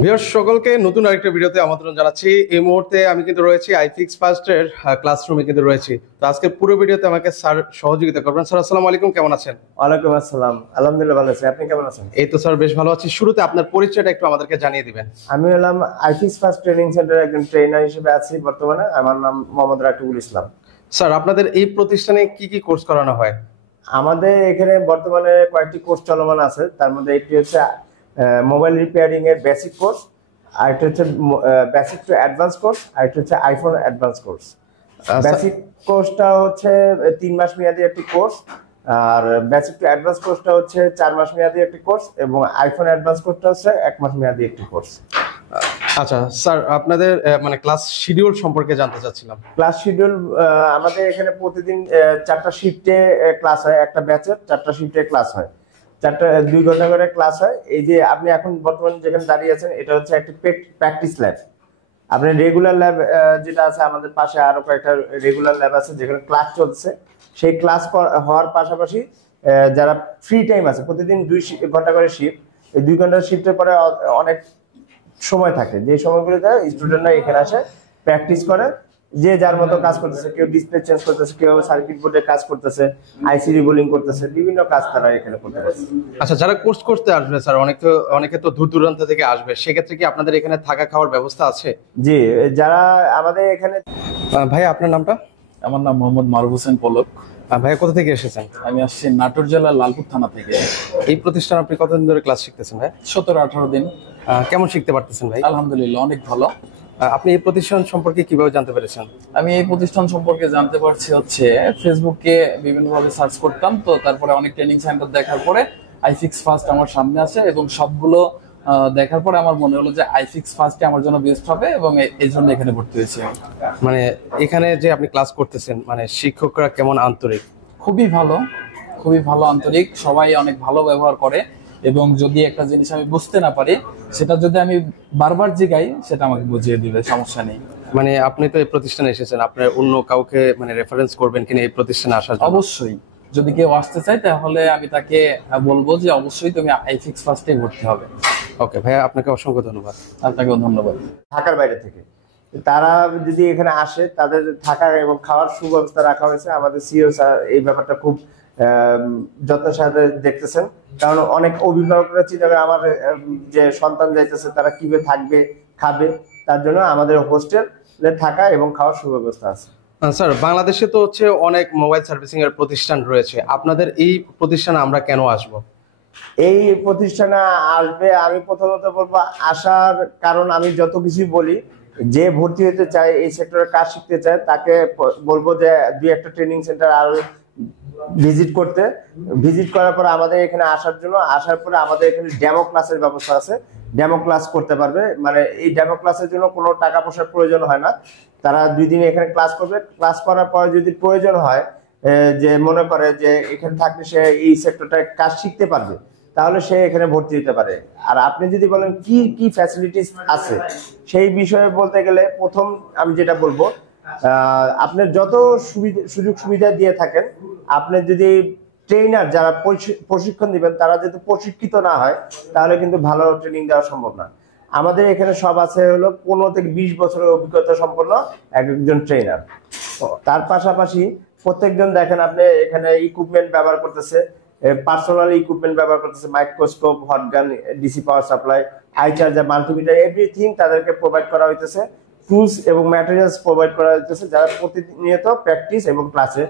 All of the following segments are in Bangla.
ভিউয়ার্স সকলকে নতুন আরেকটা ভিডিওতে আমন্ত্রণ জানাচ্ছি। এই মুহূর্তে আমি কিন্তু রয়েছি আইফিক্স ফার্স্টের ক্লাসরুমে কিন্তু রয়েছি। তো আজকে পুরো ভিডিওতে আমাকে স্যার সহযোগিতা করবেন। স্যার আসসালামু আলাইকুম, কেমন আছেন? ওয়ালাইকুম আসসালাম, আলহামদুলিল্লাহ ভালো আছি। আপনি কেমন আছেন? এই তো স্যার বেশ ভালো আছি। শুরুতে আপনার পরিচয়টা একটু আমাদেরকে জানিয়ে দিবেন। আমি হলাম আইফিক্স ফার্স্ট ট্রেনিং সেন্টারের একজন ট্রেনার হিসেবে আছি বর্তমানে। আমার নাম মোহাম্মদ রাকিবুল ইসলাম। স্যার আপনাদের এই প্রতিষ্ঠানে কি কি কোর্স করানো হয়? আমাদের এখানে বর্তমানে কয়েকটি কোর্স চলমান আছে। তার মধ্যে একটি হচ্ছে মোবাইল রিপেয়ারিং এর বেসিক কোর্স, আরেকটা হচ্ছে বেসিক টু অ্যাডভান্স কোর্স, আরেকটা হচ্ছে আইফোন অ্যাডভান্স কোর্স। বেসিক কোর্সটা হচ্ছে 3 মাস মেয়াদী একটি কোর্স, আর বেসিক টু অ্যাডভান্স কোর্সটা হচ্ছে 4 মাস মেয়াদী একটি কোর্স, এবং আইফোন অ্যাডভান্স কোর্সটা হচ্ছে 1 মাস মেয়াদী একটি কোর্স। আচ্ছা স্যার, আপনাদের মানে ক্লাস শিডিউল সম্পর্কে জানতে চাচ্ছিলাম। ক্লাস শিডিউল আমাদের এখানে প্রতিদিন 4টা শিফটে ক্লাস হয়। একটা ব্যাচের 4টা শিফটে ক্লাস হয়, 2 ঘন্টা করে ক্লাস হয়। এই যে আপনি এখন বর্তমানে যেখানে দাঁড়িয়ে আছেন, এটা হচ্ছে একটি প্র্যাকটিস ল্যাব। আপনার রেগুলার ল্যাব যেটা আছে আমাদের পাশে, আরো কয়েকটা রেগুলার ল্যাব আছে যেখানে ক্লাস চলছে। সেই ক্লাস হওয়ার পাশাপাশি যারা ফ্রি টাইম আছে, প্রতিদিন 2 ঘন্টা করে শিফট। এই 2 ঘন্টার শিফটের পরে অনেক সময় থাকে, যে সময়গুলোতে স্টুডেন্টরা এখানে আসে, প্র্যাকটিস করে, যে যার মতো কাজ করতেছে। কেউ ডিসপ্লে চেঞ্জ করতেছে, কেউ সার্কিট বোর্ডে কাজ করতেছে, আইসি রিবোলিং করতেছে, বিভিন্ন কাজ তারা এখানে করতে পারে। আচ্ছা, যারা কোর্স করতে আসবে স্যার, অনেকে তো দূর দূরান্ত থেকে আসবে, সেক্ষেত্রে কি আপনাদের এখানে থাকা খাওয়ার ব্যবস্থা আছে? জি, যারা আমাদের এখানে। ভাই আপনার নামটা? আমার নাম মোহাম্মদ মারুফ হোসেন পলক। ভাইয়া কোথা থেকে এসেছেন? আমি আসছি নাটোর জেলার লালপুর থানা থেকে। এই প্রতিষ্ঠান আপনি কতদিন ধরে ক্লাস শিখতেছেন ভাই? 17-18 দিন। কেমন শিখতে পারতেছেন ভাই? আলহামদুলিল্লাহ, অনেক ভালো। আপনি এই প্রতিষ্ঠান সম্পর্কে কিভাবে জানতে পেরেছেন? আমি এই প্রতিষ্ঠান সম্পর্কে জানতে পারছি হচ্ছে ফেসবুকে বিভিন্নভাবে সার্চ করতাম, তো তারপরে অনেক ট্রেনিং সেন্টার দেখার পরে আইফিক্স ফার্স্ট আমার সামনে আসে, এবং সবগুলো দেখার পরে আমার মনে হলো যে আইফিক্স ফার্স্টে আমার জন্য বেস্ট হবে, এবং এই জন্য এখানে ভর্তি হয়েছি। মানে এখানে যে আপনি ক্লাস করতেছেন, মানে শিক্ষকরা কেমন আন্তরিক? খুবই ভালো, খুবই ভালো, আন্তরিক, সবাই অনেক ভালো ব্যবহার করে। এবং যদি একটা জিনিস আমি বুঝতে না পারি, সেটা যদি আমি বারবার জিগাই, সেটা আমাকে বুঝিয়ে দিবে, সমস্যা নেই। মানে আপনি তো এই প্রতিষ্ঠানে এসেছেন, আপনার অন্য কাউকে মানে রেফারেন্স করবেন কিনা এই প্রতিষ্ঠানে আসার জন্য? অবশ্যই, যদি কেউ আসতে চায় তাহলে আমি তাকে বলবো যে অবশ্যই তুমি আইফিক্স ফার্স্টে ভর্তি হবে। ওকে ভাইয়া, আপনাকে অসংখ্য ধন্যবাদ। আপনাকেও ধন্যবাদ। ঢাকার বাইরে থেকে তারা যদি এখানে আসে, তাদের থাকা এবং খাওয়ার সুব্যবস্থা রাখা হয়েছে। আমাদের সিও স্যার এই ব্যাপারটা খুব যত্নের সাথে দেখতেছেন, কারণ অনেক অভিভাবকরা চিন্তা করে আমার যে সন্তান যাইতেছে তারা কিভাবে থাকবে, খাবে। তার জন্য আমাদের হোস্টেলে থাকা এবং খাওয়ার সুব্যবস্থা আছে। স্যার, বাংলাদেশে তো হচ্ছে অনেক মোবাইল সার্ভিসিং এর প্রতিষ্ঠান রয়েছে, আপনাদের এই প্রতিষ্ঠানে আমরা কেন আসব? এই প্রতিষ্ঠানে আসবে, আমি প্রথমত বলবো আসার কারণ, আমি যত কিছু বলি, যে ভর্তি হতে চায়, এই সেক্টরে কাজ শিখতে চায়, তাকে বলবো যে 2-1টা ট্রেনিং সেন্টার আর ভিজিট করার পর আমাদের এখানে আসার জন্য। আসার পরে আমাদের এখানে ডেমো ক্লাসের ব্যবস্থা আছে, ডেমো ক্লাস করতে পারবে। মানে এই ডেমো ক্লাসের জন্য কোনো টাকা পয়সার প্রয়োজন হয় না। তারা 2 দিন এখানে ক্লাস করবে। ক্লাস করার পরে যদি প্রয়োজন হয়, যে মনে করে যে এখানে থাকলে সে এই সেক্টরটায় কাজ শিখতে পারবে, তাহলে সে এখানে ভর্তি হতে পারে। আর আপনি যদি বলেন কি কি ফ্যাসিলিটিস আছে, সেই বিষয়ে বলতে গেলে প্রথম আমি যেটা বলবো, আপনার যত সুযোগ সুবিধা দিয়ে থাকেন, আপনি যদি ট্রেনার যারা প্রশিক্ষণ দিবেন তারা যদি প্রশিক্ষিত না হয়, তাহলে কিন্তু ভালো ট্রেনিং দেওয়া সম্ভব না। আমাদের এখানে সব আছে হলো 15 থেকে 20 বছরের অভিজ্ঞতা সম্পন্ন একজন ট্রেনার। তার পাশাপাশি প্রত্যেকজন দেখেন আপনি এখানে ইকুইপমেন্ট ব্যবহার করতেছে, পার্সোনাল ইকুইপমেন্ট ব্যবহার করতেছে, microscope, hot gun, DC power supply, I charger, multimeter, everything তাদেরকে প্রোভাইড করা হইতেছে। টুলস এবং ম্যাটেরিয়ালস প্রোভাইড করা হইতেছে, যারা প্রতিনিয়ত প্র্যাকটিস এবং ক্লাসে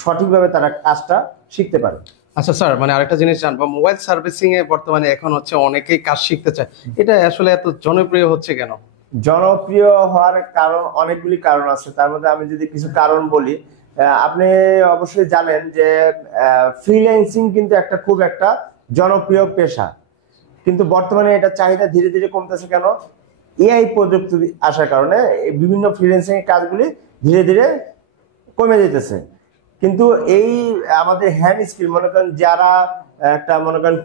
সঠিকভাবে তারা কাজটা শিখতে পারে। আচ্ছা স্যার, মানে আরেকটা জিনিস জানবো, মোবাইল সার্ভিসিং এ বর্তমানে এখন হচ্ছে অনেকেই কাজ শিখতে চায়, এটা আসলে এত জনপ্রিয় হচ্ছে কেন? জনপ্রিয় হওয়ার কারণ অনেকগুলি কারণ আছে। তার মধ্যে আমি যদি কিছু কারণ বলি, আপনি অবশ্যই জানেন যে ফ্রিল্যান্সিং কিন্তু খুব একটা জনপ্রিয় পেশা, কিন্তু বর্তমানে এটা চাহিদা ধীরে ধীরে কমতেছে। কেন? এআই প্রযুক্তি আসার কারণে বিভিন্ন ফ্রিল্যান্সিং এর কাজগুলি ধীরে ধীরে কমে যেতেছে। কিন্তু এই আমাদের হ্যান্ড স্কিল, মনে করেন যারা মনে করেন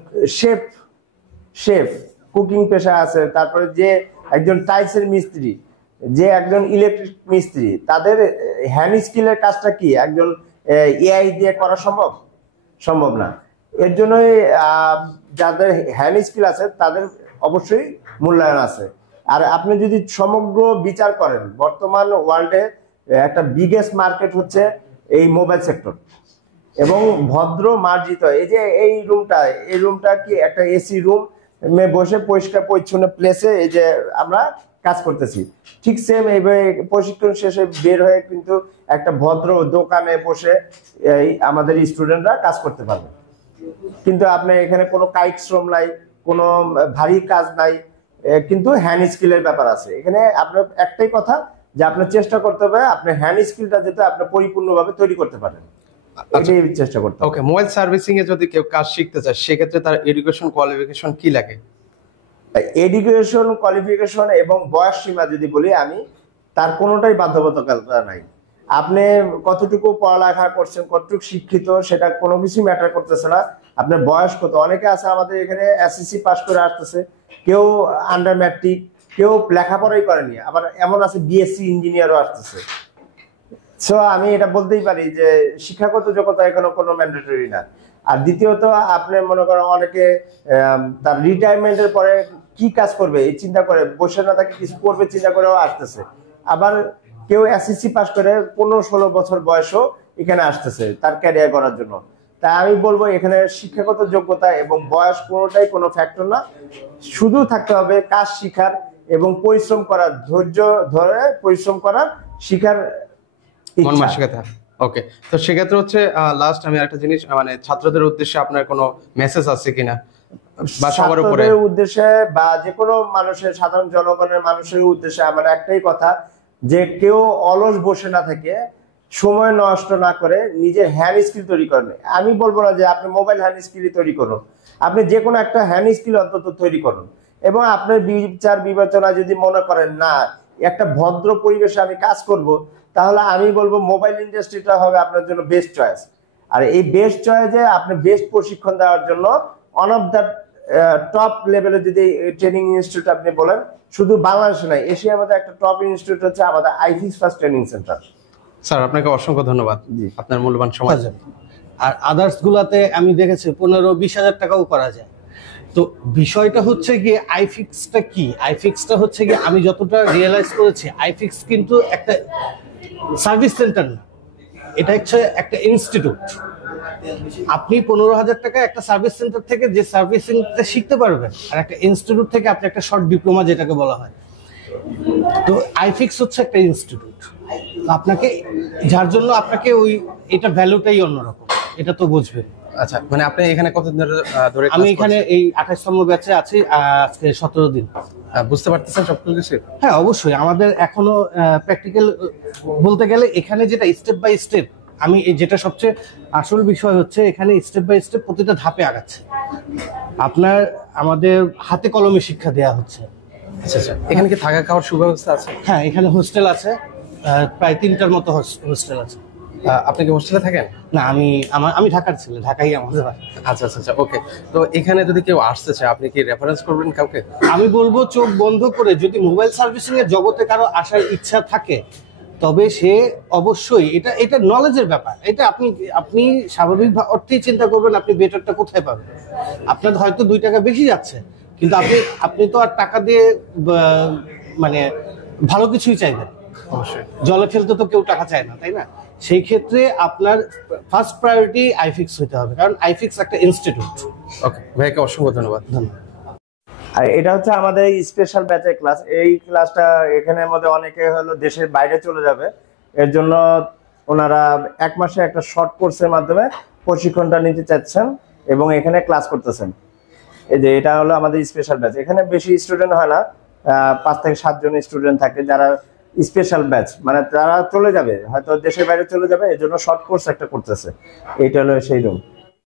শেফ কুকিং পেশা আছে, তারপরে যে একজন টাইলসের মিস্ত্রি, যে একজন ইলেকট্রিক মিস্ত্রি, তাদের হ্যান্ড স্কিলের কাজটা কি একজন এআই দিয়ে করা সম্ভব না। এর জন্যই যাদের হ্যান্ড স্কিল আছে তাদের অবশ্যই মূল্যায়ন আছে। আর আপনি যদি সমগ্র বিচার করেন, বর্তমান ওয়ার্ল্ডে একটা বিগেস্ট মার্কেট হচ্ছে এই মোবাইল সেক্টর, এবং ভদ্র মার্জিত এই রুমটা কি একটা এসি রুম বসে পরিষ্কার পরিচ্ছন্ন প্লেসে এই যে আমরা কাজ করতেছি, ঠিক সেম এইভাবে প্রশিক্ষণ শেষে বের হয়ে কিন্তু একটা ভদ্র দোকানে বসে আমাদের স্টুডেন্টরা কাজ করতে পারবে। কিন্তু আপনি এখানে কোনো কায়িক শ্রম নাই, কোনো ভারী কাজ নাই, কিন্তু হ্যান্ড স্কিলের ব্যাপার আছে। এখানে আপনার একটাই কথা যে আপনার চেষ্টা করতে হবে আপনি হ্যান্ড স্কিলটা যাতে আপনি পরিপূর্ণভাবে তৈরি করতে পারেন, এটাই চেষ্টা করতে হবে। ওকে, মোবাইল সার্ভিসিং এ যদি কেউ কাজ শিখতে চায় সেক্ষেত্রে তার এডুকেশন কোয়ালিফিকেশন কি লাগে? এডুকেশন কোয়ালিফিকেশন এবং বয়স সীমা যদি বলি আমি, তার কোনোটাই বাধ্যবাধকতা নাই। আপনি কতটুকু পড়ালেখা করছেন, কতটুকু শিক্ষিত, সেটা কোনো কিছু ম্যাটার করতেছে না। আপনার বয়স কত, অনেকে আছে আমাদের এখানে এসএসসি পাস করে আসতেছে, কেউ আন্ডার ম্যাট্রিক, কেউ লেখাপড়াই করেনি, আবার এমন আছে বিএসসি ইঞ্জিনিয়ারও আসতেছে। সো আমি এটা বলতেই পারি যে শিক্ষাগত যোগ্যতা এখানে কোনো ম্যান্ডেটরি না। আর দ্বিতীয়ত আপনি মনে করেন অনেকে তার রিটায়ারমেন্টের পরে কি কাজ করবে এই চিন্তা করে বসে না থাকে, কিছু করবে চিন্তা করেও আসতেছে। আবার কেউ এসএসসি পাস করে 15-16 বছর বয়সও এখানে আসতেছে তার ক্যারিয়ার করার জন্য। তাই আমি বলবো এখানে শিক্ষাগত যোগ্যতা এবং বয়স কোনোটাই কোনো ফ্যাক্টর না, শুধু থাকতে হবে কাজ শিখার এবং পরিশ্রম করার, ধৈর্য ধরে পরিশ্রম করার, শিখার মন মানসিকতা। ওকে, তো সেক্ষেত্রে হচ্ছে লাস্ট আমি একটা জিনিস মানে ছাত্রদের উদ্দেশ্যে আপনার কোনো মেসেজ আছে কিনা, বা সবার উপরে উদ্দেশ্যে বা যে কোনো মানুষের, সাধারণ জনগণের মানুষের উদ্দেশ্যে আমার একটাই কথা যে কেউ অলস বসে না থেকে, সময় নষ্ট না করে নিজের হ্যান্ড স্কিল তৈরি করেন। আমি বলবো না যে আপনি মোবাইল হ্যান্ড স্কিল তৈরি করুন, আপনি যে কোনো একটা হ্যান্ড স্কিল অন্তত তৈরি করুন। এবং আপনার বিচার বিবেচনা যদি মনে করেন না একটা ভদ্র পরিবেশে আমি কাজ করব, তাহলে আমি বলবো মোবাইল ইন্ডাস্ট্রিটা হবে আপনার জন্য বেস্ট চয়েস। আর এই বেস্ট চয়েসে আপনি বেস্ট প্রশিক্ষণ দেওয়ার জন্য ওয়ান অফ দ্য টপ লেভেলের যদি ট্রেনিং ইনস্টিটিউট আপনি বলেন, শুধু বাংলাদেশে নয় এশিয়ার মধ্যে একটা টপ ইনস্টিটিউট হচ্ছে আমাদের iFix first training centre. Sir আপনাকে অসংখ্য ধন্যবাদ আপনার মূল্যবান সময়। আর আদার্স গুলাতে আমি দেখেছি 15-20 হাজার টাকাও করা যায়। তো বিষয়টা হচ্ছে গিয়ে আইফিক্সটা কি, আইফিক্সটা হচ্ছে গিয়ে আমি যতটা রিয়েলাইজ করেছি আইফিক্স কিন্তু একটা সার্ভিস সেন্টার না, এটা হচ্ছে একটা ইনস্টিটিউট। আপনি 15,000 টাকা একটা সার্ভিস সেন্টার থেকে যে সার্ভিসিংটা শিখতে পারবেন, আর একটা ইনস্টিটিউট থেকে আপনি একটা শর্ট ডিপ্লোমা যেটাকে বলা হয়। তো আইফিক্স হচ্ছে একটা ইনস্টিটিউট, আপনাকে যার জন্য আপনাকে ওই এটা ভ্যালুটাই অন্যরকম, এটা তো বুঝবেন। আচ্ছা, মানে আপনি এখানে কতদিন ধরে? আমি এখানে এই 28তম ব্যাচে আছি, আজকে 17 দিন। বুঝতে পারতেছেন সবকিছু? হ্যাঁ অবশ্যই, আমাদের এখনো প্র্যাকটিক্যাল বলতে গেলে এখানে যেটা স্টেপ বাই স্টেপ, আমি যেটা সবচেয়ে আসল বিষয় হচ্ছে এখানে স্টেপ বাই স্টেপ প্রতিটা ধাপে আগাচ্ছে। আপনার আমাদের হাতে কলমে শিক্ষা দেওয়া হচ্ছে। আচ্ছা আচ্ছা, এখানে কি থাকা খাওয়ার সুব্যবস্থা আছে? হ্যাঁ, এখানে হোস্টেল আছে, প্রায় 3টার মতো হোস্টেল আছে। আপনি কি হোস্টেলে থাকেন? না, আমি ঢাকার ছেলে, ঢাকাই আমাদের বাড়ি। আচ্ছা আচ্ছা আচ্ছা, ওকে। তো এখানে যদি কেউ আসতে চায় আপনি কি রেফারেন্স করবেন কাউকে? আমি বলবো চোখ বন্ধ করে যদি মোবাইল সার্ভিসিং এর জগতে কারো আসার ইচ্ছা থাকে, তবে সে অবশ্যই এটা নলেজের ব্যাপার। এটা আপনি স্বাভাবিক অর্থেই চিন্তা করবেন আপনি বেটারটা কোথায় পাবেন। আপনার হয়তো 2 টাকা বেশি যাচ্ছে, কিন্তু আপনি তো আর টাকা দিয়ে মানে ভালো কিছুই চাইবেন। অবশ্যই, জলে ফেলতে তো কেউ টাকা চায় না, তাই না? সেই ক্ষেত্রে আপনার ফার্স্ট প্রায়োরিটি আইফিক্স হতে হবে, কারণ আইফিক্স একটা ইনস্টিটিউট। ওকে ভাইকে অসংখ্য ধন্যবাদ। আর এটা হচ্ছে আমাদের স্পেশাল ব্যাচের ক্লাস। এই ক্লাসটা এখানের মধ্যে অনেকে হলো দেশের বাইরে চলে যাবে, এর জন্য ওনারা 1 মাসে একটা শর্ট কোর্সের মাধ্যমে প্রশিক্ষণটা নিতে চাচ্ছেন এবং এখানে ক্লাস করতেছেন। এই যে এটা হলো আমাদের স্পেশাল ব্যাচ। এখানে বেশি স্টুডেন্ট হয় না, 5 থেকে 7 জন স্টুডেন্ট থাকে যারা স্পেশাল ব্যাচ, মানে তারা চলে যাবে, হয়তো দেশের বাইরে চলে যাবে, এর জন্য শর্ট কোর্স একটা করতেছে। এইটা হলো সেই রুম।